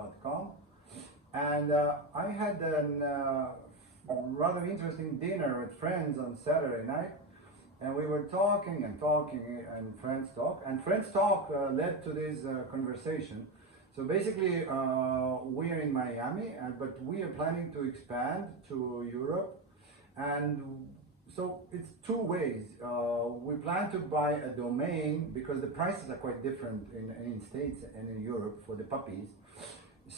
vanta.com. And I had a rather interesting dinner with friends on Saturday night, and we were talking and talking, and friends talk led to this conversation. So basically, we are in Miami, but we are planning to expand to Europe, and so it's two ways. We plan to buy a domain because the prices are quite different in States and in Europe for the puppies.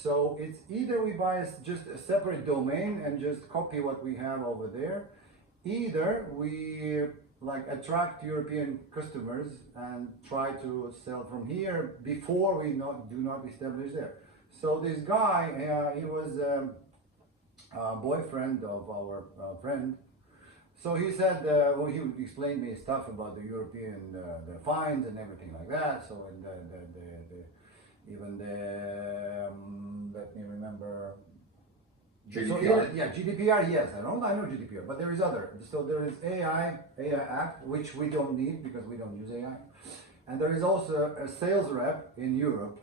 So it's either we buy just a separate domain and just copy what we have over there, either we like attract European customers and try to sell from here before we do not establish there. So this guy, he was a boyfriend of our friend. So he said, well, he explained me stuff about the European, the fines and everything like that. So and even the let me remember. GDPR? So, yeah, GDPR, yes, I know GDPR, but there is other. So there is AI Act, which we don't need because we don't use AI. And there is also a sales rep in Europe.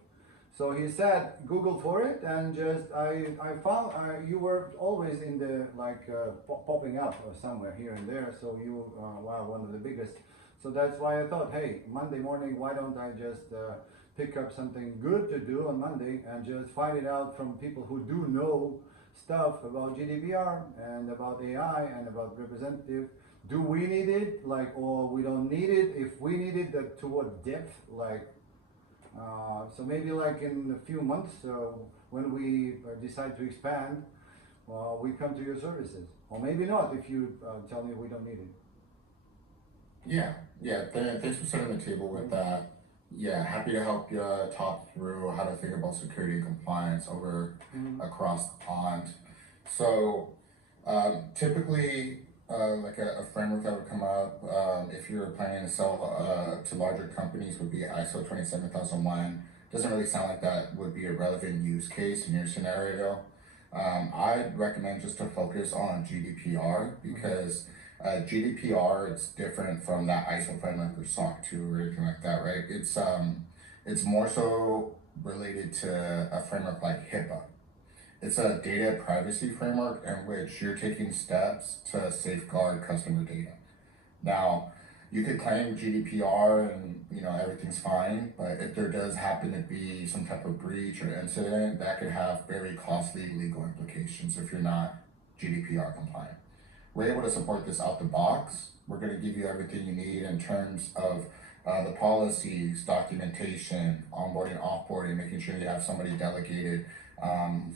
So he said, Google for it, and just, I found, you were always in the, like, popping up somewhere here and there, so you are one of the biggest. So that's why I thought, hey, Monday morning, why don't I just pick up something good to do on Monday and just find it out from people who do know stuff about GDPR and about AI and about representative. Do we need it, like, or we don't need it? If we need it, to what depth, like, so maybe like in a few months, when we decide to expand, we come to your services, or maybe not if you tell me we don't need it. Yeah. Thanks for setting the table with that. Yeah, happy to help you talk through how to think about security and compliance over across the pond. So typically, like a framework that would come up if you're planning to sell to larger companies would be ISO 27001. Doesn't really sound like that would be a relevant use case in your scenario. I'd recommend just to focus on GDPR because GDPR, it's different from that ISO framework or SOC 2 or anything like that, right? It's more so related to a framework like HIPAA. It's a data privacy framework in which you're taking steps to safeguard customer data. Now, you could claim GDPR and everything's fine, but if there does happen to be some type of breach or incident, that could have very costly legal implications if you're not GDPR compliant. We're able to support this out the box. We're going to give you everything you need in terms of the policies, documentation, onboarding, offboarding, making sure you have somebody delegated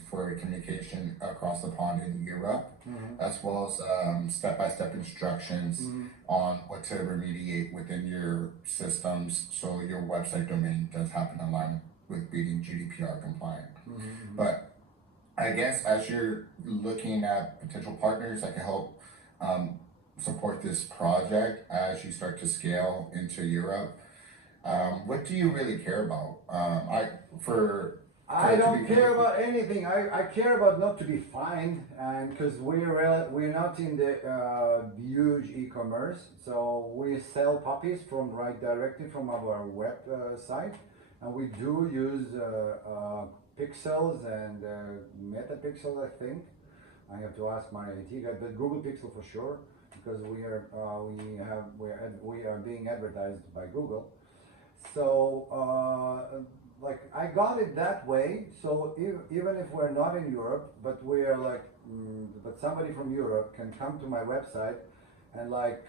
for communication across the pond in Europe, as well as step-by-step instructions on what to remediate within your systems so your website domain does happen online with being GDPR compliant. But I guess as you're looking at potential partners that can help support this project as you start to scale into Europe, what do you really care about? I don't care about anything. I care about not to be fined, and because we're not in the huge e-commerce, so we sell puppies directly from our website, and we do use pixels and metapixels. I think I have to ask my IT guy, but Google Pixel for sure, because we are being advertised by Google. So like I got it that way. So even if we're not in Europe, but we're like, but somebody from Europe can come to my website and like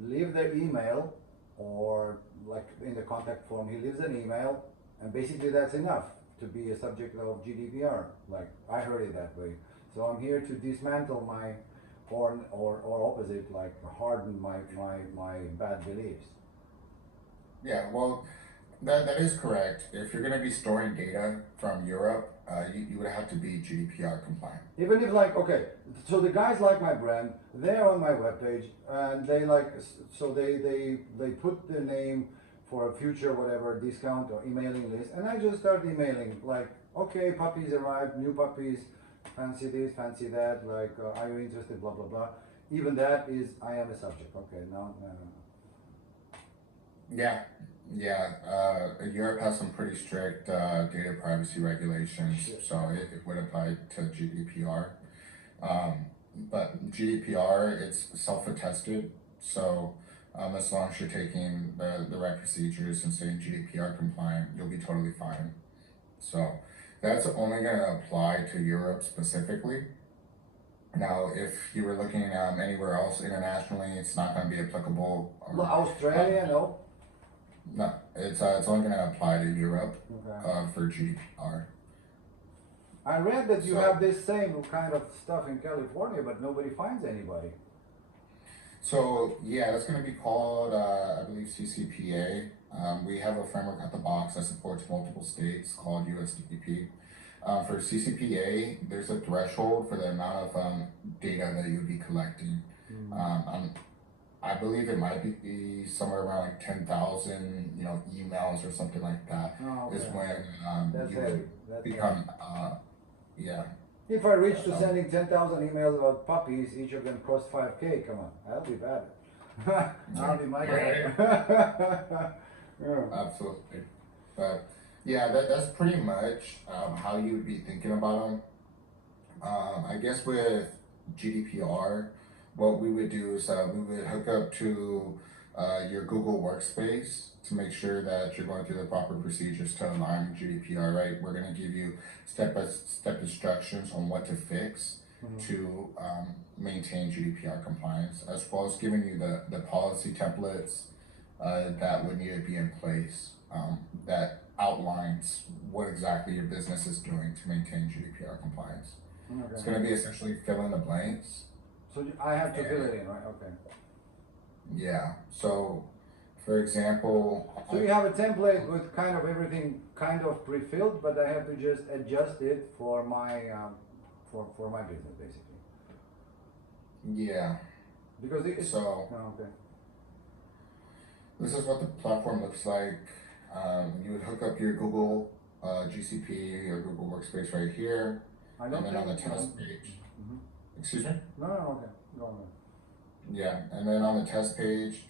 leave their email, or like in the contact form, he leaves an email, and basically that's enough to be a subject of GDPR. Like I heard it that way. So I'm here to dismantle my, or opposite, like harden my bad beliefs. Yeah, well, that is correct. If you're going to be storing data from Europe, you would have to be GDPR compliant. Even if like, okay, so the guys like my brand, they're on my webpage, and they like, so they put the name for a future whatever discount or emailing list, and I just start emailing like, okay, puppies arrived, new puppies, fancy this, fancy that, like, are you interested, blah blah blah. Even that is, I am a subject. Okay, no. Yeah, Yeah, Europe has some pretty strict data privacy regulations, Shit. so it would apply to GDPR. Um, but GDPR, it's self-attested, so as long as you're taking the right procedures and staying GDPR compliant, you'll be totally fine. So that's only going to apply to Europe specifically. Now, if you were looking anywhere else internationally, it's not going to be applicable. Or Australia, no? no, it's only going to apply to Europe Okay. for GDPR. I read that you So, have this same kind of stuff in California, but nobody finds anybody. so yeah, that's going to be called, I believe, CCPA. We have a framework at the box that supports multiple states called USDPP. For CCPA, there's a threshold for the amount of data that you'd be collecting. Mm. I believe it might be somewhere around like 10,000, emails or something like that Oh, is okay. when That's you heavy. would That's heavy. become, yeah, If I reach to um, sending 10,000 emails about puppies, each of them cost 5K, come on, that'll be bad. yeah, That'll be my right, bad. Yeah. absolutely. But yeah, that's pretty much how you would be thinking about them. I guess with GDPR, what we would do is we would hook up to your Google Workspace to make sure that you're going through the proper procedures to align with GDPR, right? We're going to give you step-by-step instructions on what to fix Mhm. to maintain GDPR compliance, as well as giving you the policy templates that would need to be in place that outlines what exactly your business is doing to maintain GDPR compliance. It's Okay. going to be essentially fill in the blanks. So I have to fill And it in, right? Okay. yeah, so for example, So you have a template with kind of everything kind of pre-filled, but I have to just adjust it for my for my business basically. yeah, Because it's so no, okay. this is what the platform looks like. You would hook up your Google GCP or Google Workspace right here, I and don't then on think. the test page, Mhm. excuse me? No, no, okay. Go on. Yeah, and then on the test page,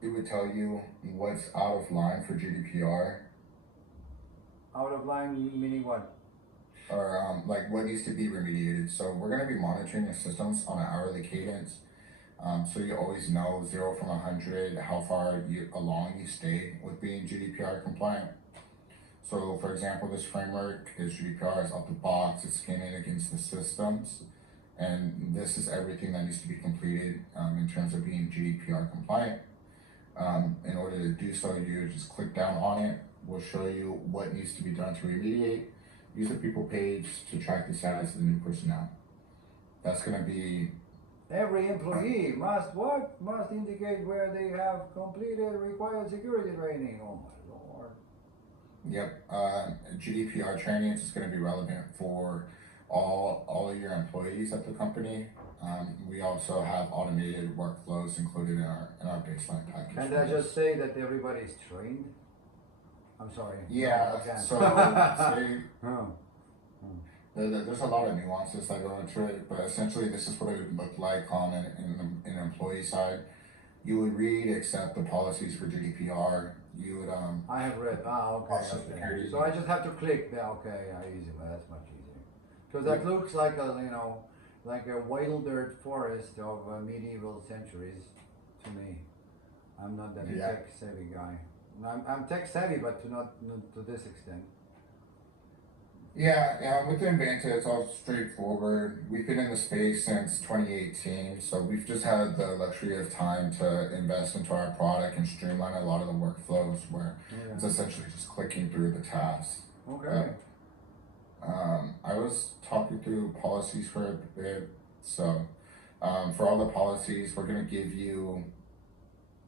it would tell you what's out of line for GDPR Out of line meaning what? or like what needs to be remediated. So we're going to be monitoring your systems on an hourly cadence. So you always know 0 from 100 how far along you stay with being GDPR compliant. So for example, this framework is GDPR is out the box, it's scanning against the systems, and this is everything that needs to be completed in terms of being GDPR compliant. In order to do so, you just click down on it. We'll show you what needs to be done to remediate. Use the people page to track the status of the new personnel. That's going to be, Every employee must what? Must indicate where they have completed required security training. Oh my lord. yep, GDPR training is going to be relevant for all of your employees at the company. We also have automated workflows included in our baseline package. Can for I this. just say that everybody's trained? I'm sorry. No, Yeah, I can't. so say Oh. there's a lot of nuances that go into it, but essentially this is what it would look like on an employee side. You would read, accept the policies for GDPR. You would I have read. Okay, also okay. security. So I just have to click. Okay, yeah, easy. Well, that's much easier. Because that Yeah, looks like like a wildered forest of medieval centuries to me. I'm not that yeah, tech savvy guy. I'm tech savvy, but not to this extent. yeah. With the VANTA, it's all straightforward. We've been in the space since 2018, so we've just had the luxury of time to invest into our product and streamline a lot of the workflows where it's Yeah. essentially just clicking through the tasks. Okay. I was talking through policies for a bit. So, for all the policies, we're going to give you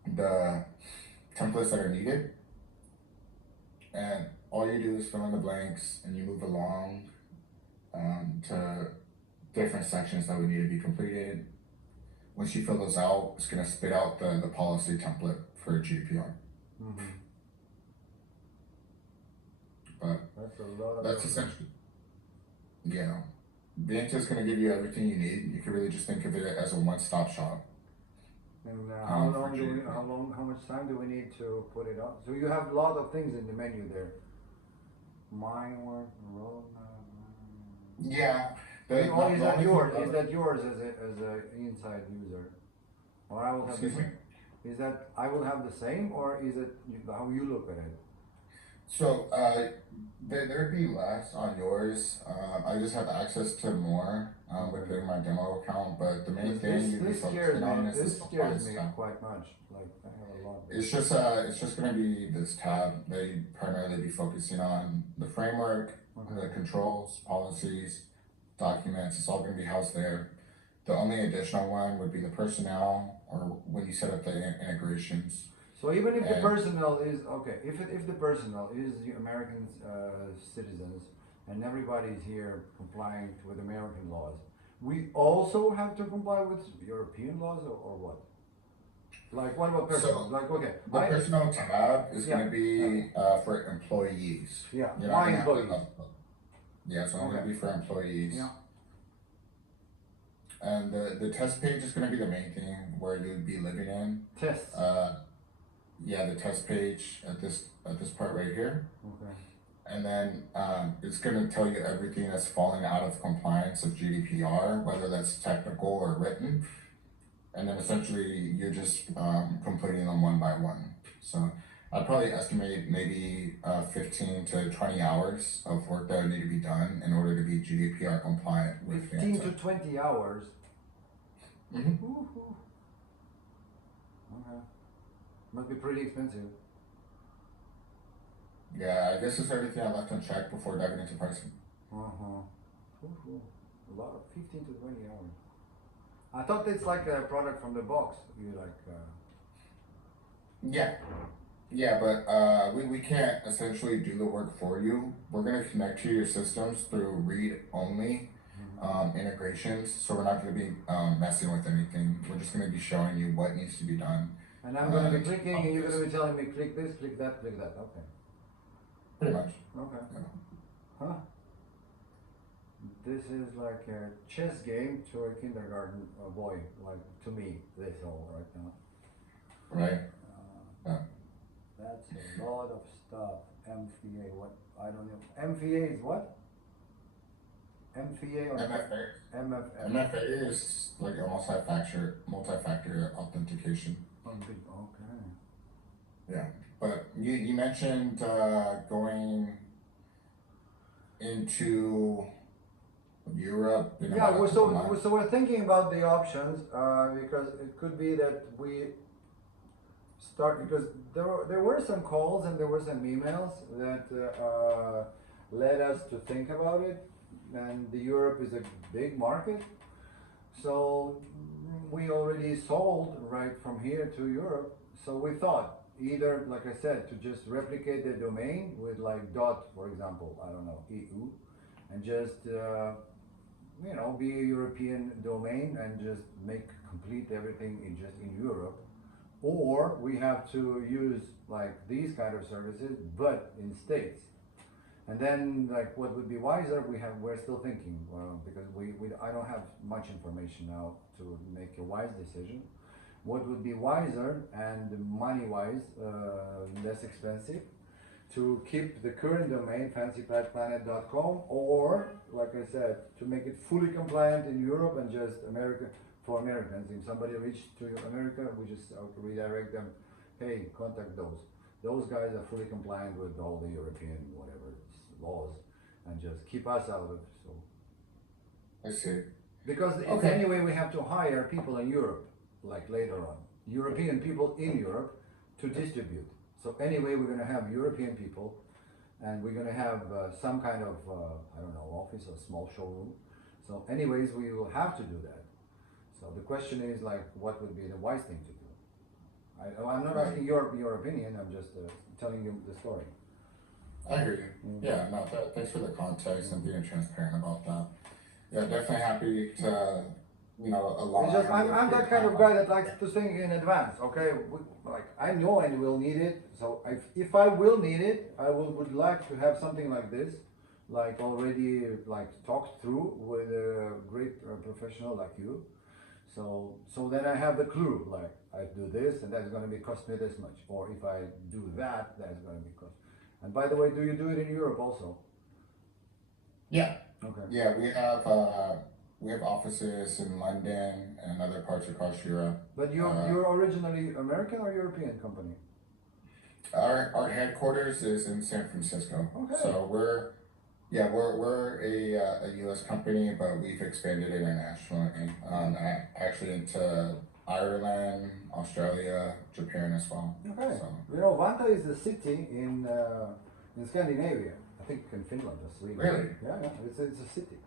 the templates that are needed, and all you do is fill in the blanks and you move along to different sections that would need to be completed. Once you fill those out, it's going to spit out the policy template for GDPR. Mm-hmm. But That's a lot of that's information. essentially, yeah. Vanta is going to give you everything you need. You can really just think of it as a one-stop shop. And for GDP. how much time do we need to put it up? So you have a lot of things in the menu there. Mine work, road. Yeah, Is the that only thing yours? Is about that yours as a inside user, or I will have the excuse me. same? Is that I will have the same, or is it how you look at it? So there'd be less on yours. I just have access to more Okay. within my demo account, but the main Because thing you'd be this scares focusing me. on is this This scares compliance me tab. quite much. Like I have a lot there. It's just gonna be this tab that you'd primarily be focusing on the framework, the Okay. controls, policies, documents. It's all gonna be housed there. The only additional one would be the personnel or when you set up the integrations. So even if the And personnel is okay, if the personnel is the American citizens and everybody is here complying with American laws, we also have to comply with European laws or what? Like what about personnel? so Like okay, the personnel tab is yeah, gonna be for employees. yeah, You're not my gonna have employees. yeah, it's only Okay, gonna be for employees. yeah, And the test page is gonna be the main thing where you'd be living in. tests. Uh, yeah, the test page at this part right here. Okay, And then it's gonna tell you everything that's falling out of compliance of GDPR, whether that's technical or written. And then essentially you're just completing them one by one. So I'd probably estimate maybe 15 to 20 hours of work that would need to be done in order to be GDPR compliant with 15 to VANTA. 20 hours. Hmm. Woo-hoo. Okay, must be pretty expensive. Yeah, I guess that's everything I left unchecked before diving into pricing. Uh-huh. Woo-hoo. A lot of 15 to 20 hours. I thought it's like a product from the box. You like, Yeah, yeah, but we can't essentially do the work for you. We're gonna connect to your systems through read only integrations, so we're not gonna be messing with anything. We're just gonna be showing you what needs to be done. and I'm gonna be To clicking, and you're gonna be telling me click this, click that, click that. Okay. pretty much. Okay. Yeah. Huh? This is like a chess game to a kindergarten boy. Like to me, this all right now. Right? Uh, that's a lot of stuff. MFA, what? I don't know. MFA is what? MFA or MFA. MFA? MFA is like a multi-factor authentication. Okay. Yeah, but you mentioned going into Europe in Yeah, about a couple months. so we're thinking about the options because it could be that we start because there were some calls and there were some emails that led us to think about it, and the Europe is a big market, so we already sold right from here to Europe. So we thought either, like I said, to just replicate the domain with like dot, for example, I don't know, EU, and just be a European domain and just make complete everything in just in Europe, or we have to use like these kind of services but in states. And then like what would be wiser, we're still thinking because we I don't have much information now to make a wise decision. What would be wiser and money wise less expensive to keep the current domain fancyplanet.com, or like I said, to make it fully compliant in Europe and just America for Americans. If somebody reached to America, we just redirect them. Hey, contact those. Those guys are fully compliant with all the European whatever laws, and just keep us out of. So I see. because it's Okay. anyway we have to hire people in Europe, like later on, European people in Europe to distribute. So anyway, we're gonna have European people, and we're gonna have some kind of I don't know, office or small showroom. So anyways, we will have to do that. So the question is like, what would be the wise thing to do? I'm not Right. asking your opinion. I'm just telling you the story. I hear you. Yeah, no, thanks for the context and being transparent about that. Yeah, definitely happy to, align It's just I'm with that your kind of guy timeline. that likes to think in advance. Okay, like I know I will need it. So if I will need it, I would like to have something like this, like already like talked through with a great professional like you. So then I have the clue, like I do this and that's going to be cost me this much, or if I do that, that's going to be cost. And by the way, do you do it in Europe also? Yeah, Okay. yeah, we have offices in London and other parts across Europe. But Uh, you're originally American or European company? our headquarters is in San Francisco, Okay. so we're a U.S. company, but we've expanded internationally, actually into Ireland, Australia, Japan as well. Okay. So You know, Vanta is a city in Scandinavia. I think in Finland or Sweden. really, Yeah, yeah. It's a city.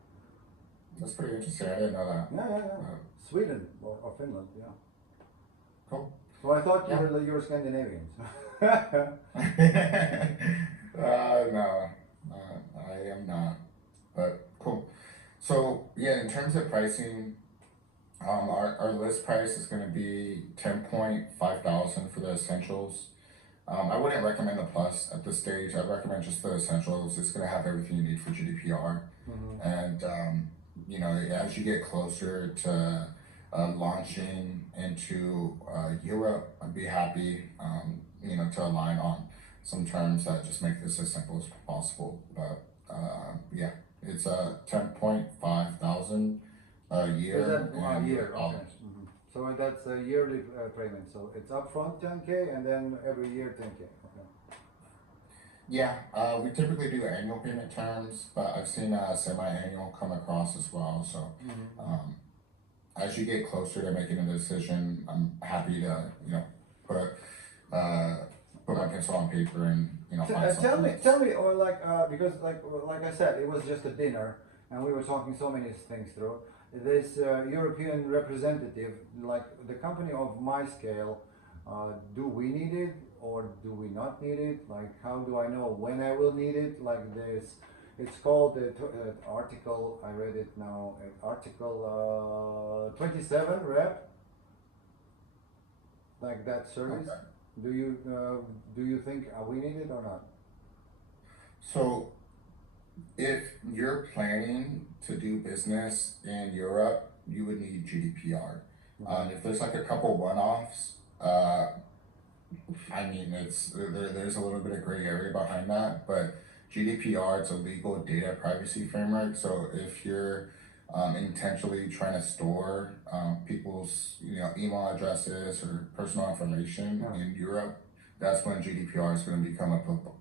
that's pretty interesting. I didn't know that. Yeah, yeah, yeah. Uh, Sweden or Finland. Yeah. cool. So I thought Yeah. you were Scandinavians. No, I am not. But cool. So yeah, in terms of pricing, our list price is going to be 10.5 thousand for the essentials. I wouldn't recommend the plus at this stage. I'd recommend just the essentials. It's going to have everything you need for GDPR. Hmm. And as you get closer to launching into Europe, I'd be happy, to align on some terms that just make this as simple as possible. But yeah, it's 10.5 thousand a Is year, that a and year? Okay. Hmm. So that's a yearly payment. So it's upfront 10K and then every year 10K. Okay. yeah, we typically do annual payment terms, but I've seen semi-annual come across as well. So Hmm. um, as you get closer to making a decision, I'm happy to put uh, put my pencil on paper and find something that's Tell me, or because like I said, it was just a dinner, and we were talking so many things through. This European representative, like the company of my scale, do we need it or do we not need it? Like, how do I know when I will need it? Like this, it's called the article. I read it now. Article 27 rep, like that service. okay. Do you think we need it or not? So if you're planning to do business in Europe, you would need GDPR. Okay. If there's like a couple one-offs, I mean, there's a little bit of gray area behind that, but GDPR, it's a legal data privacy framework. So if you're intentionally trying to store people's email addresses or personal information Yeah. in Europe, that's when GDPR is going to become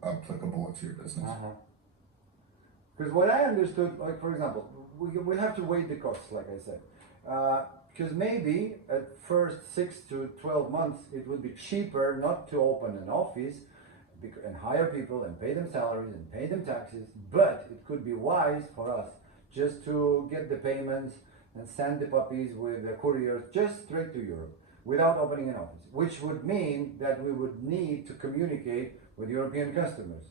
applicable to your business. Uh-huh. Because what I understood, like for example, we have to weigh the costs, like I said. Because maybe at first 6 to 12 months it would be cheaper not to open an office and hire people and pay them salaries and pay them taxes, but it could be wise for us just to get the payments and send the puppies with the couriers just straight to Europe without opening an office, which would mean that we would need to communicate with European customers.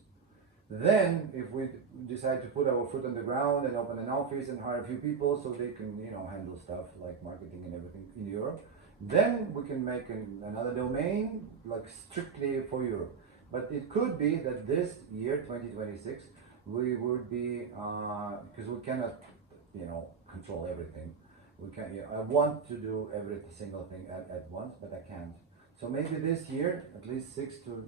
Then, if we decide to put our foot on the ground and open an office and hire a few people so they can, handle stuff like marketing and everything in Europe, then we can make another domain like strictly for Europe. But it could be that this year, 2026, we would be because we cannot, control everything. We can. Yeah, I want to do every single thing at once, but I can't. So maybe this year, at least 6 to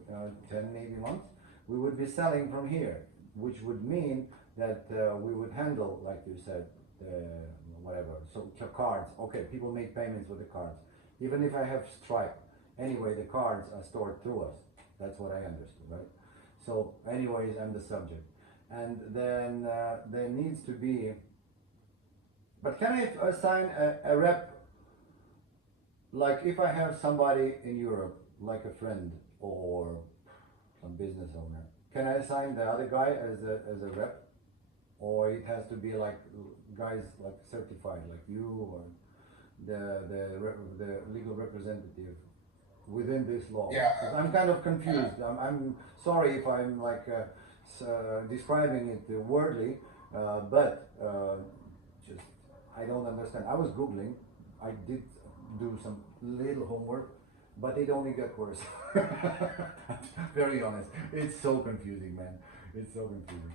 10 maybe months, we would be selling from here, which would mean that we would handle, like you said, whatever. So cards, okay, people make payments with the cards. Even if I have Stripe, anyway, the cards are stored through us. That's what I understood, right? So, anyways, I'm the subject. And then there needs to be, but can I assign a rep, like if I have somebody in Europe, like a friend or some business owner. Can I assign the other guy as a rep, or it has to be like guys like certified, like you or the legal representative within this law? Yeah, 'Cause I'm kind of confused. I'm sorry if I'm like describing it wordly, but just I don't understand. I was googling. I did do some little homework, but it only got worse. Very honest. It's so confusing, man. It's so confusing.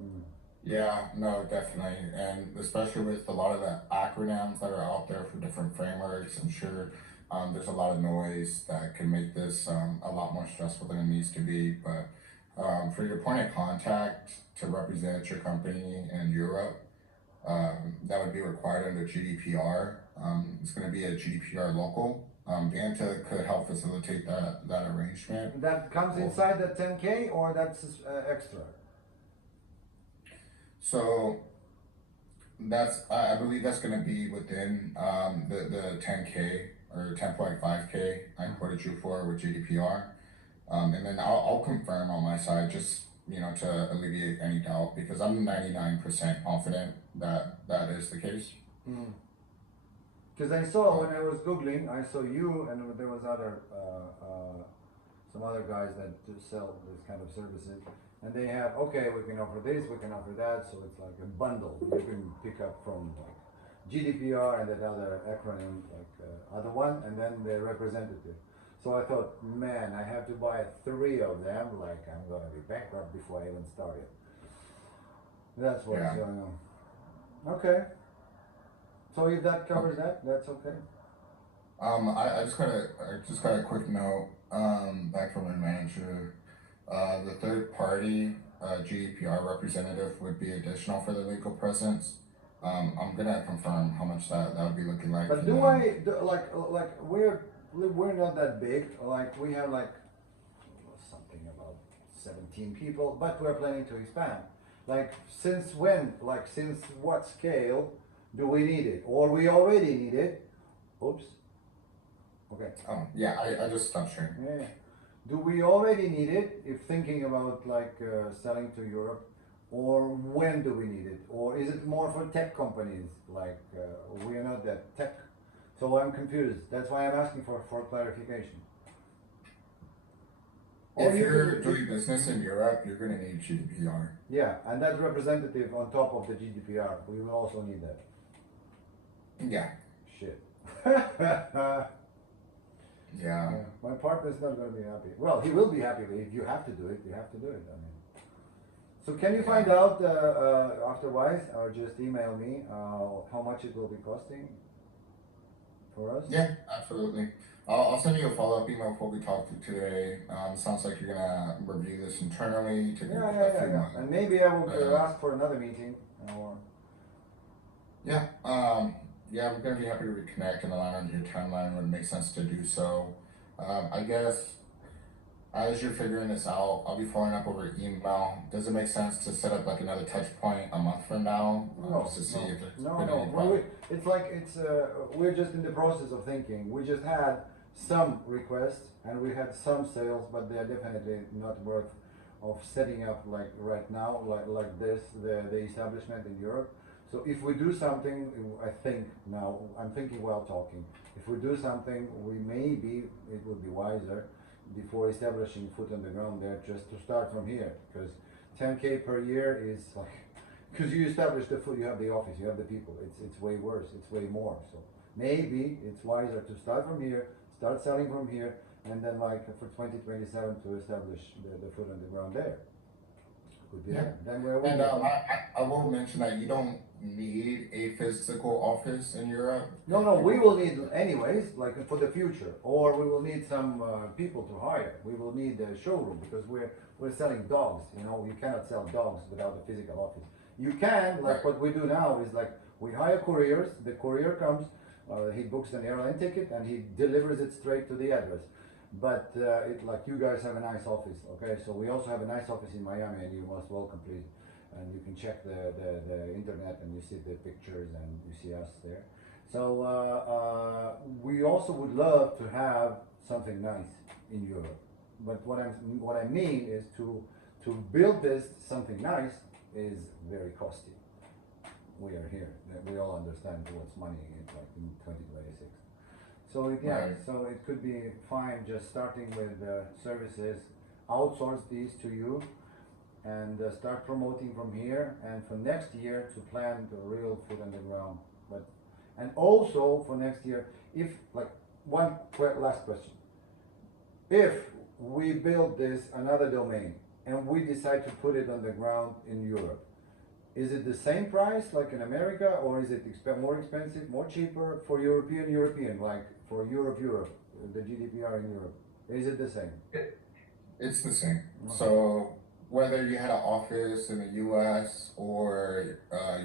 Mm. Yeah, no, definitely. And especially with a lot of the acronyms that are out there for different frameworks, I'm sure there's a lot of noise that can make this a lot more stressful than it needs to be. But for your point of contact to represent your company in Europe, that would be required under GDPR. It's going to be a GDPR local. VANTA could help facilitate that arrangement. That comes Or, inside the 10K or that's extra? so I believe that's going to be within the 10K or 10.5K I quoted you for with GDPR. And then I'll confirm on my side just to alleviate any doubt because I'm 99% confident that that is the case. Mm. Because I saw Uh, when I was googling, I saw you and there was some other guys that do sell this kind of services, and they have okay, we can offer this, we can offer that, so it's like a bundle you can pick up from like GDPR and that other acronym like other one, and then the representative. So I thought, man, I have to buy three of them. Like I'm gonna be bankrupt before I even start it. That's what's yeah. going on. Okay, so if that covers that, that's okay. I just got a quick note back from my manager. The third party GDPR representative would be additional for the legal presence. I'm gonna confirm how much that would be looking like, But and do then I do, like we're not that big. Like we have like something about 17 people, but we're planning to expand. Like since when? Like since what scale do we need it? Or we already need it? Oops. Okay. yeah, I just stopped sharing. Yeah. Do we already need it if thinking about like selling to Europe? Or when do we need it? Or is it more for tech companies? Like we are not that tech. So I'm confused. That's why I'm asking for clarification. Or If you you're can, doing business in Europe, you're gonna need GDPR. yeah, and that representative on top of the GDPR. We will also need that. Yeah, Shit. Yeah, yeah. my partner's not going to be happy. Well, he will be happy if you have to do it. You have to do it. I mean, so can you find Yeah. out afterwards, or just email me how much it will be costing for us? Yeah, absolutely. I'll send you a follow-up email for what we talked to today. Sounds like you're gonna review this internally, take Yeah, a few yeah. months. And maybe I will Uh, ask for another meeting. Or yeah, yeah, we're gonna be happy to reconnect and align on your timeline when it makes sense to do so. I guess as you're figuring this out, I'll be following up over email. Does it make sense to set up like another touch point a month from now, no, just to see no, if there's no, been no. any progress? It's like we're just in the process of thinking. We just had some requests and we had some sales, but they are definitely not worth of setting up like right now, like this, the establishment in Europe. So if we do something, I think now I'm thinking while talking. If we do something, we maybe it would be wiser before establishing foot on the ground there, just to start from here, because 10K per year is like because you establish the foot, you have the office, you have the people. It's way worse. It's way more. So maybe it's wiser to start from here, start selling from here, and then like for 2027 to establish the foot on the ground there. Could be Yeah. that. Then we're And winning. I will mention that you don't need a physical office in Europe. No, You we will, will need anyways, like for the future, or we will need some people to hire. We will need a showroom because we're selling dogs. You know, you cannot sell dogs without a physical office. You can, like right, what we do now is like we hire couriers. The courier comes, he books an airline ticket, and he delivers it straight to the address. But it like you guys have a nice office, okay? So we also have a nice office in Miami, and you're most welcome, please. And you can check the internet, and you see the pictures, and you see us there. So we also would love to have something nice in Europe. But what I mean is to build this something nice is very costly. We are here. We all understand what's money in like in 2026. So yeah, right. so it could be fine just starting with services, outsource these to you, and start promoting from here. And for next year to plan the real foot on the ground. But and also for next year, if like last question, if we build this another domain and we decide to put it on the ground in Europe, Is it the same price like in America, or is it more expensive, more cheaper for European, like for Europe, the GDPR in Europe? Is it the same? It's the same. Okay. So whether you had an office in the US or